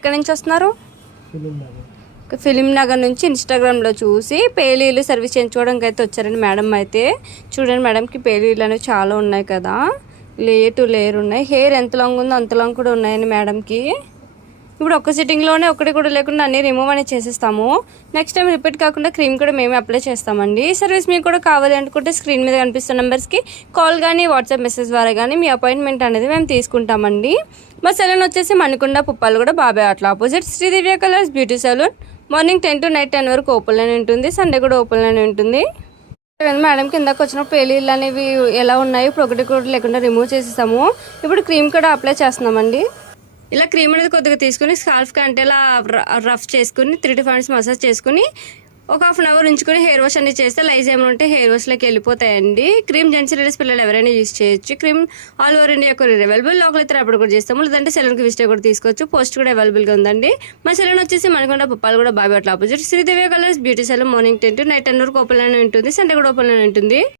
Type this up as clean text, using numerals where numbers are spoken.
ఎక్కడి నుంచి వస్తున్నారు? ఫిలిం నగర్ నుంచి ఇన్స్టాగ్రామ్లో చూసి పేలీలు సర్వీస్ చేయించుకోవడానికి అయితే వచ్చారండి మేడం. అయితే చూడండి మేడంకి పేలీలు అనేవి చాలా ఉన్నాయి కదా, లేయర్ ఉన్నాయి. హెయిర్ ఎంత లాంగ్ ఉందో అంత లాంగ్ కూడా ఉన్నాయండి మేడంకి. ఇప్పుడు ఒక్క సిట్టింగ్లోనే ఒకటి కూడా లేకుండా అన్ని రిమూవ్ అనేది చేసేస్తాము. నెక్స్ట్ టైం రిపీట్ కాకుండా క్రీమ్ కూడా మేమే అప్లై చేస్తామండి. ఈ సర్వీస్ మీకు కూడా కావాలి అనుకుంటే స్క్రీన్ మీద కనిపిస్తున్న నెంబర్స్కి కాల్ కానీ వాట్సాప్ మెసేజ్ ద్వారా కానీ మీ అపాయింట్మెంట్ అనేది మేము తీసుకుంటామండి. మా సెలూన్ వచ్చేసి మణికొండ పుప్పాలు కూడా బాబాయ్ అట్లా opposite Sridivya colours beauty salon. Morning 10 to night 10 వరకు ఓపెన్లోనే ఉంటుంది. సండే కూడా ఓపెన్లోనే ఉంటుంది. మేడం కిందకు వచ్చినప్పుడు పేలీలు అనేవి ఎలా ఉన్నాయి, ఇప్పుడు ఒకటి కూడా లేకుండా రిమూవ్ చేసేసాము. ఇప్పుడు క్రీమ్ కూడా అప్లై చేస్తున్నామండి. ఇలా క్రీమ్ అనేది కొద్దిగా తీసుకుని స్కాల్ఫ్ కంటే ఇలా రఫ్ చేసుకుని 3 to 5 minutes మసాజ్ చేసుకుని ఒక హాఫ్ అన్ అవర్ ఉంచుకొని హెయిర్ వాష్ అనేది చేస్తే లైజ్ ఏమైనా ఉంటే హెయిర్ వాష్లోకి వెళ్ళిపోతాయండి. క్రీమ్ జెంట్స్ లేడీస్ పిల్లలు ఎవరైనా యూజ్ చేయొచ్చు. Cream all over India courier available. Local అయితే అప్పుడు కూడా చేస్తాము, లేదంటే సెలూన్కి విజిట్ కూడా తీసుకోవచ్చు. పోస్ట్ కూడా అవైలబుల్గా ఉందండి. మా సెలూన్ వచ్చేసి మణికొండ పుప్పాలు కూడా బాబాయ్ అట్లా opposite Sridevi colours beauty salon. Morning 10 to night 10 వరకు ఓపెన్లోనే ఉంటుంది. సండే కూడా ఓపెన్లోనే ఉంటుంది.